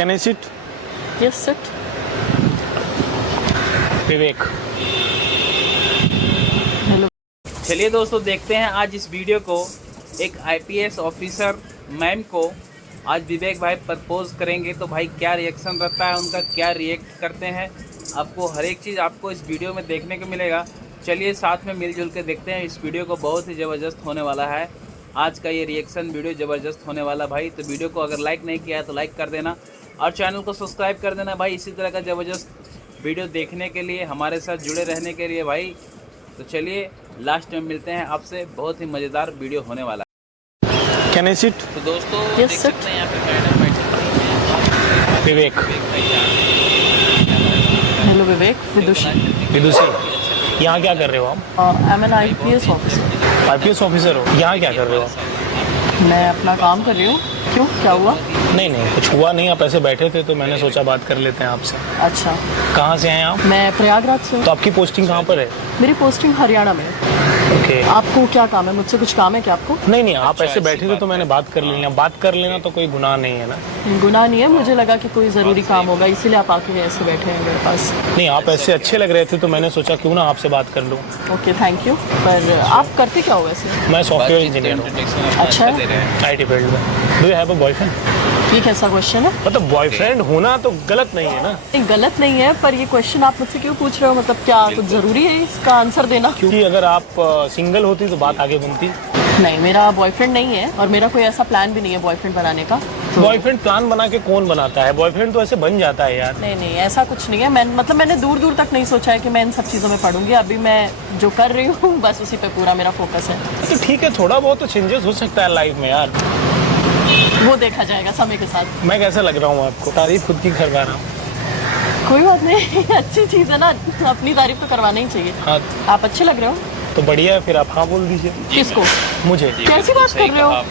Can I sit? Yes, sit. Vivek. Hello. चलिए दोस्तों, देखते हैं आज इस वीडियो को। एक आईपीएस ऑफिसर मैम को आज विवेक भाई प्रपोज करेंगे, तो भाई क्या रिएक्शन रहता है उनका, क्या रिएक्ट करते हैं, आपको हर एक चीज़ आपको इस वीडियो में देखने को मिलेगा। चलिए साथ में मिलजुल के देखते हैं इस वीडियो को। बहुत ही ज़बरदस्त होने वाला है आज का ये रिएक्शन वीडियो, ज़बरदस्त होने वाला भाई। तो वीडियो को अगर लाइक नहीं किया है तो लाइक कर देना और चैनल को सब्सक्राइब कर देना भाई, इसी तरह का ज़बरदस्त वीडियो देखने के लिए, हमारे साथ जुड़े रहने के लिए भाई। तो चलिए लास्ट में मिलते हैं आपसे, बहुत ही मज़ेदार वीडियो होने वाला है। Can I sit? तो दोस्तों Yes, देख sir. सकते हैं यहाँ पे मैडम बैठी विवेक। हेलो विवेक, विदुषी। विदुषी, यहाँ क्या कर रहे हो आप? I am N IPS officer. IPS officer हो? यहाँ क्या कर रहे हो आप? मैं अपना काम कर रही हूँ। क्यों, क्या हुआ? नहीं, कुछ हुआ नहीं, आप ऐसे बैठे थे तो मैंने सोचा बात कर लेते हैं आपसे। अच्छा, कहाँ से हैं आप? मैं प्रयागराज से हूँ। तो आपकी पोस्टिंग कहाँ पर है? मेरी पोस्टिंग हरियाणा में है। ओके। आपको क्या काम है? मुझसे कुछ काम है क्या आपको? नहीं, आप ऐसे बैठे थे तो मैंने बात कर लेना। बात कर लेना तो कोई गुनाह नहीं है ना। गुनाह नहीं है, मुझे लगा कि कोई ज़रूरी काम होगा इसीलिए आप आके ऐसे बैठे हैं मेरे पास। नहीं, आप ऐसे अच्छे लग रहे थे तो मैंने सोचा क्यों ना आपसे बात कर लूँ। Okay, thank you. पर आप करते क्या हो वैसे? मैं सॉफ्टवेयर इंजीनियर हूँ, अच्छा है। IT फील्ड में। Do you have a boyfriend? ये कैसा क्वेश्चन है? मतलब बॉयफ्रेंड होना तो गलत नहीं है ना। नहीं, गलत नहीं है, पर ये क्वेश्चन आप मुझसे क्यों पूछ रहे हो? मतलब क्या कुछ ज़रूरी है इसका आंसर देना? क्योंकि अगर आप सिंगल होती तो बात आगे बनती। नहीं, मेरा बॉयफ्रेंड नहीं है और मेरा कोई ऐसा प्लान भी नहीं है बॉयफ्रेंड बनाने का। तो बॉयफ्रेंड प्लान बना के कौन बनाता है? बॉयफ्रेंड तो ऐसे बन जाता है यार। नहीं, ऐसा कुछ नहीं है। मैंने दूर दूर तक नहीं सोचा है कि मैं इन सब चीज़ों में पढ़ूंगी। अभी मैं जो कर रही हूँ बस उसी पे पूरा मेरा फोकस है। तो ठीक है, थोड़ा बहुत तो चेंजेस हो सकता है लाइफ में यार। वो देखा जाएगा समय के साथ। मैं कैसा लग रहा हूँ आपको? तारीफ खुद की करवा रहा हूँ। कोई बात नहीं अच्छी चीज़ है ना, अपनी तारीफ तो करवाना ही चाहिए। हाँ आप अच्छे लग रहे हो। तो बढ़िया है, फिर आप हाँ बोल दीजिए। किसको? मुझे। कैसी बात कर रहे हो?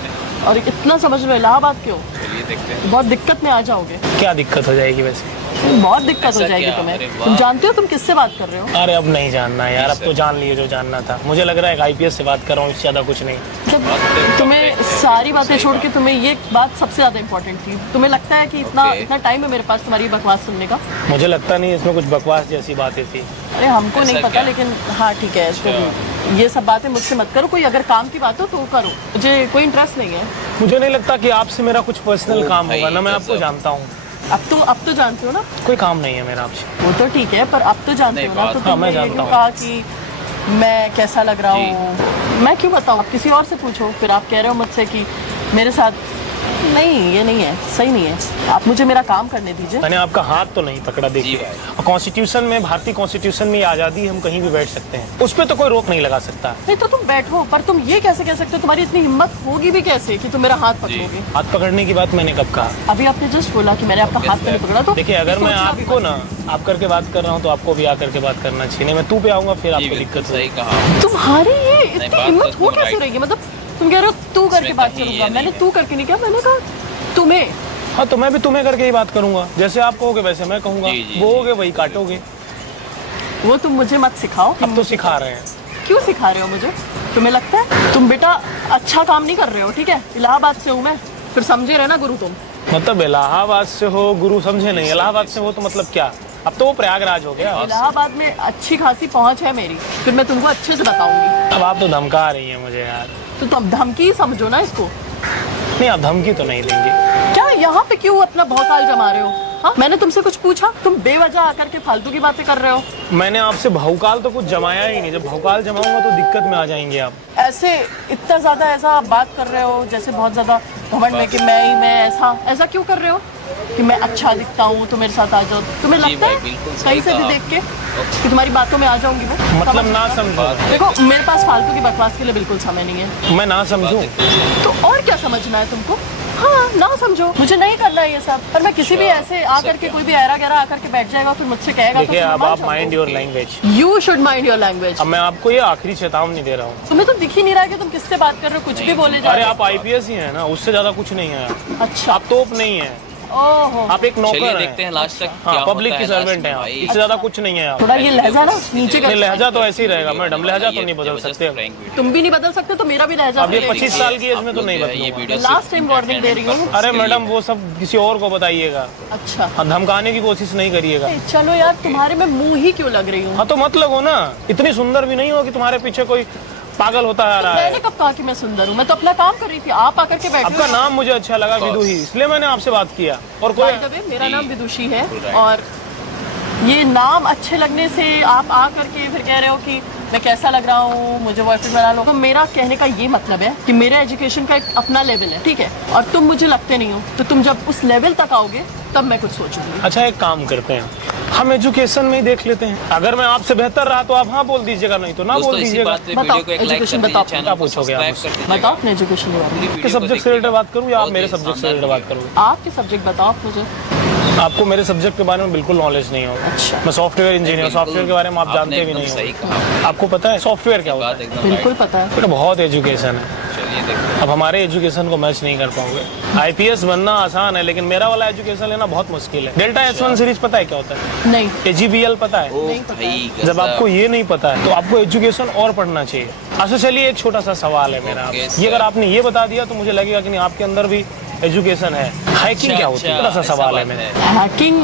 और इतना समझ रहे हो? इलाहाबाद क्यों? चलिए देखते हैं। बहुत दिक्कत में आ जाओगे। क्या दिक्कत हो जाएगी वैसे? बहुत दिक्कत हो ऐसा जाएगी क्या? तुम्हें। अरे वाह। तुम जानते हो तुम किससे बात कर रहे हो? अरे अब नहीं जानना यार, अब तो जान लिए जो जानना था। मुझे लग रहा है IPS से बात कर रहा हूँ, इससे ज़्यादा कुछ नहीं। जब तुम्हें सारी बातें छोड़ के तुम्हें ये बात सबसे ज़्यादा इम्पोर्टेंट थी, तुम्हें लगता है कि इतना टाइम है मेरे पास तुम्हारी बकवास सुनने का? मुझे लगता नहीं इसमें कुछ बकवास जैसी बातें थी। अरे हमको नहीं ऐसा पता, क्या? लेकिन हाँ ठीक है, तुम ये सब बातें मुझसे मत करो। कोई अगर काम की बात हो तो करो, मुझे कोई इंटरेस्ट नहीं है। मुझे नहीं लगता कि आपसे मेरा कुछ पर्सनल काम भाई, होगा ना। मैं आपको गजब। जानता हूँ, अब तो जानते हो ना। कोई काम नहीं है मेरा आपसे। वो तो ठीक है, पर अब तो जानते नहीं, हो ना। बात तो तो तुमने मैं ये जानता क्यों हूँ। कहा कि मैं कैसा लग रहा हूँ? मैं क्यों बताऊँ? आप किसी और से पूछो। फिर आप कह रहे हो मुझसे कि मेरे साथ नहीं, ये नहीं है, सही नहीं है। आप मुझे मेरा काम करने दीजिए। मैंने आपका हाथ तो नहीं पकड़ा, जी देखिए। भाई। और कॉन्स्टिट्यूशन में, भारतीय कॉन्स्टिट्यूशन में ये आज़ादी है, हम कहीं भी बैठ सकते हैं, उस पर तो कोई रोक नहीं लगा सकता। नहीं तो तुम बैठो, पर तुम ये कैसे कह सकते हो? तुम्हारी इतनी हिम्मत होगी भी कैसे कि तुम मेरा हाथ पकड़ोगे? हाथ पकड़ने की बात मैंने कब कहा? अभी आपने जस्ट बोला कि मैंने आपका हाथ नहीं पकड़ा। तो देखिए, अगर मैं सोचना भी आपको मत। ना आप करके बात कर रहा हूँ तो आपको भी आकर के बात करना चाहिए। नहीं, मैं तू पे आऊँगा फिर आपको दिक्कत सही होगी। कहा। तुम्हारी ये इतनी बात हिम्मत तो हो तुम कैसे right। रही है? मतलब तुम कह रहे हो तू करके इसमें बात कहीं करूंगा, ये मैंने नहीं तू करके नहीं किया, मैंने कहा तुम्हें। हाँ, तो मैं भी तुम्हें करके ही बात करूंगा। जैसे आप कहोगे वैसे मैं कहूँगा। जी, बोओगे वही काटोगे। वो तुम मुझे मत सिखाओ। अब तो सिखा रहे हैं। क्यों सिखा रहे हो मुझे? तुम्हें लगता है तुम बेटा अच्छा काम नहीं कर रहे हो? ठीक है, इलाहाबाद से हूँ मैं, फिर समझे रहना गुरु तुम। मतलब इलाहाबाद से हो, गुरु समझे नहीं। इलाहाबाद से हो तो मतलब क्या? अब तो वो प्रयागराज हो गया। इलाहाबाद में अच्छी खासी पहुंच है मेरी, फिर मैं तुमको अच्छे से बताऊंगी। अब आप तो धमका रही हैं मुझे यार। तो तुम धमकी ही समझो ना इसको। नहीं, आप धमकी तो नहीं देंगे। क्या यहाँ पे क्यों अपना भौकाल जमा रहे हो? हाँ, मैंने तुमसे कुछ पूछा? तुम बेवजह आकर के फालतू की बातें कर रहे हो। मैंने आपसे भौकाल तो कुछ जमाया ही नहीं। जब भौकाल जमाऊंगा तो दिक्कत में आ जाएंगे आप। ऐसे इतना ज्यादा ऐसा बात कर रहे हो जैसे बहुत ज्यादा घमंड में कि मैं ऐसा क्यों कर रहे हो कि मैं अच्छा दिखता हूँ तो मेरे साथ आ जाओ? तुम्हें जी लगता भाई, है बिल्कुल सही कहीं से भी कहा। देख के कि तुम्हारी बातों में आ जाऊंगी मैं? मतलब समझ ना सकते हो? समझो। देखो, मेरे पास फालतू की बकवास के लिए बिल्कुल समय नहीं है। मैं ना समझूं? तो और क्या समझना है तुमको? हाँ, ना समझो, मुझे नहीं करना है ये सब। पर मैं किसी भी ऐसे आकर के कोई भी ऐरा गैरा आकर के बैठ जाएगा फिर मुझसे कहेगा तो देखिए, फिर अब मान आप जाओगे। Mind your language. You should mind your language। अब मैं आपको ये आखिरी चेतावनी दे रहा हूँ। तुम्हें तो दिख ही नहीं रहा है कि तुम किससे बात कर रहे हो, कुछ भी बोले जा अरे रहे आप IPS ही हैं ना, उससे ज्यादा कुछ नहीं है। हो। अच्छा, आप तोप नहीं है। ओहो, आप एक चलिए नौकर देखते हैं हैं। लास्ट तक हाँ, क्या पब्लिक होता की है लास्ट सर्वेंट में हैं आप, भाई। इससे ज्यादा कुछ नहीं है आप। थोड़ा ये लहजा ना नीचे नहीं, कर। लहजा तो ऐसे ही रहेगा मैडम, लहजा तो नहीं बदल जबरदस्त सकते। prank video। तुम भी नहीं बदल सकते तो मेरा भी लहजा। अब ये 25 साल की एज में आप तो लोग नहीं जो है ये बदलूंगा। वीडियो लास्ट सिर्फ टाइम वार्निंग दे रही हूँ। entertainment अरे purpose के मैडम लिए। वो सब किसी और को बताइएगा, अच्छा, हाँ, धमकाने की कोशिश नहीं करिएगा। चलो यार, तुम्हारे में मुंह ही क्यों लग रही हूँ? हाँ तो मत लगो ना, इतनी सुंदर भी नहीं हो कि तुम्हारे पीछे कोई पागल होता आ रहा मैंने है। कब कहा कि मैं सुंदर हूँ? मैं तो अपना काम कर रही थी, आप आकर के बैठे आपका हो। नाम मुझे अच्छा लगा विदुही, इसलिए मैंने आपसे बात किया। और कोई By the way, मेरा जी, नाम विदुषी है right। और ये नाम अच्छे लगने से आप आ करके फिर कह रहे हो कि मैं कैसा लग रहा हूँ, मुझे बॉयफ्रेंड बना लो। तो मेरा कहने का ये मतलब है कि मेरे एजुकेशन का एक अपना लेवल है, ठीक है, और तुम मुझे लगते नहीं हो, तो तुम जब उस लेवल तक आओगे तब मैं कुछ सोचूंगी। अच्छा एक काम करते हैं, हम एजुकेशन में ही देख लेते हैं। अगर मैं आपसे बेहतर रहा तो आप हाँ बोल दीजिएगा, नहीं तो ना दोस्तों बोल इसी दीजिएगा। बात पे बताओ, वीडियो को एक लाइक कर education दीजिए, बताओ, चैनल क्या को पूछोगे आप सब्सक्राइब मुझसे? कर दीजिएगा। बताओ अपने एजुकेशन के बारे में। किस सब्जेक्ट से रिलेटेड बात करूँ या आप मेरे सब्जेक्ट से रिलेटेड बात करोगे? आपके सब्जेक्ट बताओ आप मुझे। आपको मेरे सब्जेक्ट के बारे में बिल्कुल नॉलेज नहीं होगा। अच्छा, मैं सॉफ्टवेयर इंजीनियर, सॉफ्टवेयर के बारे में आप जानते भी नहीं सही हो। कहा आपको पता है सॉफ्टवेयर क्या होता बात है? एकदम बिल्कुल पता है। बेटा बहुत एजुकेशन है, चलिए देखते हैं। अब हमारे एजुकेशन को मैच नहीं कर पाओगे। आईपीएस बनना आसान है लेकिन मेरा वाला एजुकेशन लेना बहुत मुश्किल है। डेल्टा S1 सीरीज पता है क्या होता है? नहीं, AGBL पता है? ओ नहीं पता भाई जब गजब। आपको ये नहीं पता है तो आपको एजुकेशन और पढ़ना चाहिए। अच्छा चलिए एक छोटा सा सवाल है मेरा ओके, आपसे। ये अगर आपने ये बता दिया तो मुझे लगेगा कि नहीं आपके अंदर भी एजुकेशन है। हैकिंग क्या होती है? छोटा सा ऐसा सवाल है बात मेरा। हैकिंग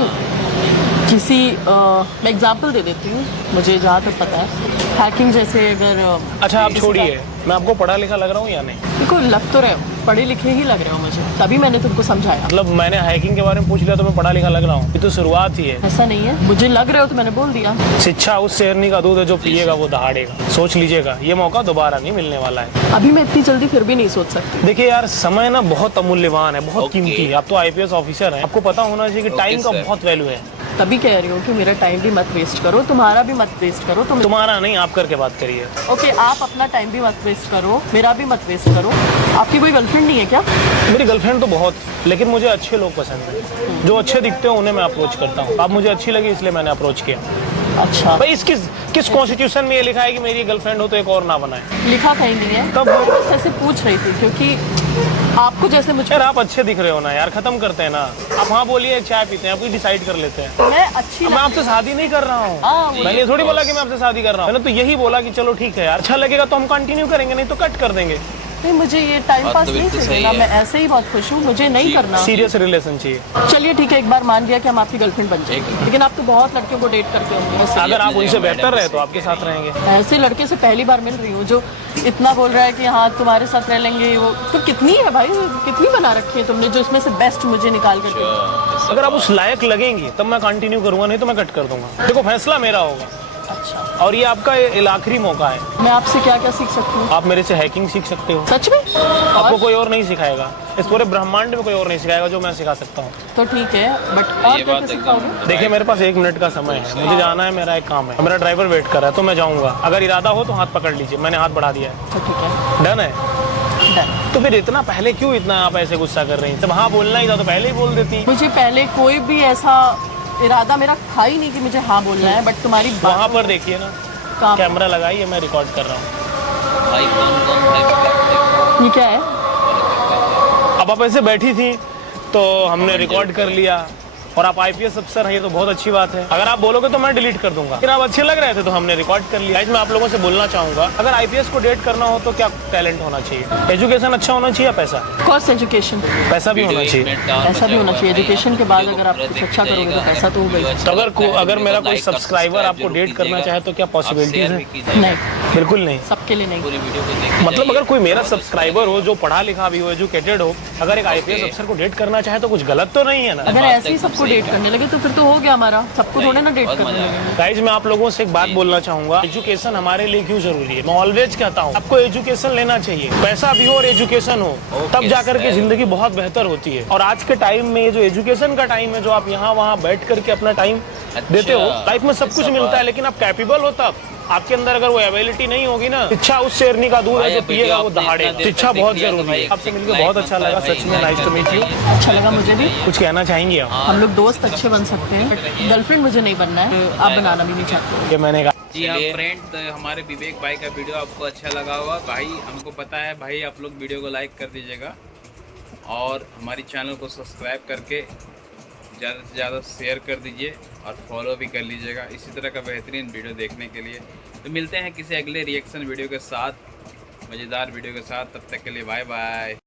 किसी मैं एग्जांपल दे देती हूँ, मुझे जहाँ तक पता है हैकिंग जैसे अगर अच्छा आप किसी छोड़िए, मैं आपको पढ़ा लिखा लग रहा हूँ या नहीं? का- देखो लग तो रहे हो, पढ़े लिखे ही लग रहे हो मुझे, तभी मैंने तुमको समझाया। मतलब मैंने हैकिंग के बारे में पूछ लिया तो मैं पढ़ा लिखा लग रहा हूँ? ये तो शुरुआत ही है। ऐसा नहीं है, मुझे लग रहे हो तो मैंने बोल दिया। शिक्षा उस शेरनी का दूध है जो पिएगा वो दहाड़ेगा। सोच लीजिएगा ये मौका दोबारा नहीं मिलने वाला है। अभी मैं इतनी जल्दी फिर भी नहीं सोच सकती। देखिए यार समय ना बहुत अमूल्यवान है, बहुत ओके। कीमती है। आप तो आईपीएस ऑफिसर हैं, आपको पता होना चाहिए कि ओके, टाइम का सर। बहुत वैल्यू है। तभी कह रही हूँ कि मेरा टाइम भी मत वेस्ट करो, तुम्हारा भी मत वेस्ट करो। तुम तुम्हारा नहीं, आप करके बात करिए। ओके, आप अपना टाइम भी मत वेस्ट करो, मेरा भी मत वेस्ट करो। आपकी कोई गर्लफ्रेंड नहीं है क्या? मेरी गर्लफ्रेंड तो बहुत, लेकिन मुझे अच्छे लोग पसंद है। जो अच्छे दिखते हैं उन्हें मैं अप्रोच करता हूँ। आप मुझे अच्छी लगी इसलिए मैंने अप्रोच किया। अच्छा, भाई किस कॉन्स्टिट्यूशन में ये लिखा है कि मेरी गर्लफ्रेंड हो तो एक और ना बनाए? लिखा कहीं नहीं है। तब मैं बस ऐसे पूछ रही थी क्योंकि आपको जैसे मुझे, यार आप अच्छे दिख रहे हो ना यार, खत्म करते हैं ना। आप हाँ बोलिए, चाय पीते हैं, आप डिसाइड कर लेते हैं। मैं अच्छी मैं आपसे शादी नहीं कर रहा हूँ। हाँ, वो- मैंने ये थोड़ी बोला कि मैं आपसे शादी कर रहा हूँ। मैंने तो यही बोला कि चलो ठीक है यार, अच्छा लगेगा तो हम कंटिन्यू करेंगे, नहीं तो कट कर देंगे। नहीं, मुझे ये टाइम बात पास तो नहीं बिल्कुल सही चलेगा। है। मैं ऐसे ही बहुत खुश हूँ, मुझे नहीं करना। सीरियस रिलेशन चाहिए। चलिए ठीक है, एक बार मान लिया कि हम आपकी गर्लफ्रेंड बन जाएंगे, एक- लेकिन आप तो बहुत लड़कियों को डेट करते होंगे। वैसे अगर आप अपनी उनसे जगह बेहतर मैडम रहे से। तो आपके साथ रहेंगे। ऐसे लड़के से पहली बार मिल रही हूँ जो इतना बोल रहा है कि हाँ तुम्हारे साथ रह लेंगे। वो तो कितनी है भाई, कितनी बना रखी है तुमने जो इसमें से बेस्ट मुझे निकाल कर अच्छा, अगर आप उस लायक लगेंगी तब मैं कंटिन्यू करूंगा, नहीं तो मैं कट कर दूंगा। देखो फैसला मेरा होगा अच्छा, और ये आपका आखिरी मौका है। मैं आपसे क्या क्या सीख सकती हूँ? आप मेरे से हैकिंग सीख सकते हो। सच में? आपको और कोई और नहीं सिखाएगा, इस पूरे ब्रह्मांड में कोई और नहीं सिखाएगा जो मैं सिखा सकता हूँ। तो ठीक है, बट और ये क्या बात क्या एकदम सिखाओगे? देखिए मेरे पास 1 मिनट का समय है, मुझे जाना है, मेरा एक काम है, मेरा ड्राइवर वेट कर रहा है तो मैं जाऊंगा। अगर इरादा हो तो हाथ पकड़ लीजिए, मैंने हाथ बढ़ा दिया है। अच्छा ठीक है, डन है? डन। तो फिर इतना पहले क्यों इतना आप ऐसे गुस्सा कर रही हैं? जब हाँ बोलना ही था तो पहले ही बोल देती। मुझे पहले कोई भी ऐसा इरादा मेरा था ही नहीं कि मुझे हाँ बोलना है, बट तुम्हारी वहाँ बात पर देखिए ना, का कैमरा लगाइए, मैं रिकॉर्ड कर रहा हूँ। भाई कौन भाई ये क्या है? अब आप ऐसे बैठी थी तो हमने रिकॉर्ड कर लिया और आप आईपीएस अफसर हैं, ये तो बहुत अच्छी बात है। अगर आप बोलोगे तो मैं डिलीट कर दूंगा, लेकिन आप अच्छे लग रहे थे तो हमने रिकॉर्ड कर लिया। आज मैं आप लोगों से बोलना चाहूंगा, अगर आईपीएस को डेट करना हो तो क्या टैलेंट होना चाहिए? एजुकेशन अच्छा होना चाहिए या पैसा? कोर्स एजुकेशन, पैसा भी होना चाहिए। ऐसा भी होना चाहिए। एजुकेशन के बाद अगर आप कुछ अच्छा करोगे तो पैसा तो होगा ही। तो अगर मेरा कोई सब्सक्राइबर आपको डेट करना चाहे तो क्या पॉसिबिलिटीज है? नहीं, बिल्कुल नहीं। सबके लिए नहीं। पूरी वीडियो को देखिए। मतलब अगर कोई मेरा सब्सक्राइबर हो जो पढ़ा लिखा भी हो, एजुकेटेड हो, अगर एक आईपीएस अफसर को डेट करना चाहे तो कुछ गलत तो नहीं है ना? अगर ऐसे ही सबको डेट करने लगे तो फिर तो हो गया हमारा, सबको थोड़े ना डेट करने लगे। गाइज मैं आप लोगों से एक बात बोलना चाहूंगा, एजुकेशन हमारे लिए क्यों जरूरी है। मैं ऑलवेज कहता हूँ आपको एजुकेशन लेना चाहिए, पैसा भी हो और एजुकेशन हो, तब जाकर के जिंदगी बहुत बेहतर होती है। और आज के टाइम में जो एजुकेशन का टाइम है, जो आप यहाँ वहाँ बैठ करके अपना टाइम देते हो, लाइफ में सब कुछ मिलता है, लेकिन आप कैपेबल हो तब। आपके अंदर अगर वो एबिलिटी नहीं होगी ना, शिक्षा उस शेरनी का दूध है जो पिएगा वो दहाड़ेगा। शिक्षा बहुत जरूरी है। आपसे मिलकर बहुत अच्छा लगा, सच में नाइस टू मीट यू। अच्छा लगा मुझे भी। कुछ कहना चाहेंगे आप? हम लोग दोस्त अच्छे बन सकते हैं, बट गर्लफ्रेंड मुझे नहीं बनना है, आप बनाना भी नहीं चाहते। ये मैंने कहा। जी हाँ फ्रेंड, हमारे विवेक भाई का वीडियो आपको अच्छा लगा होगा। भाई हमको पता है भाई, आप लोग वीडियो को लाइक कर दीजिएगा और हमारी चैनल को सब्सक्राइब करके ज़्यादा से ज़्यादा शेयर कर दीजिए और फॉलो भी कर लीजिएगा इसी तरह का बेहतरीन वीडियो देखने के लिए। तो मिलते हैं किसी अगले रिएक्शन वीडियो के साथ, मज़ेदार वीडियो के साथ। तब तक के लिए बाय बाय।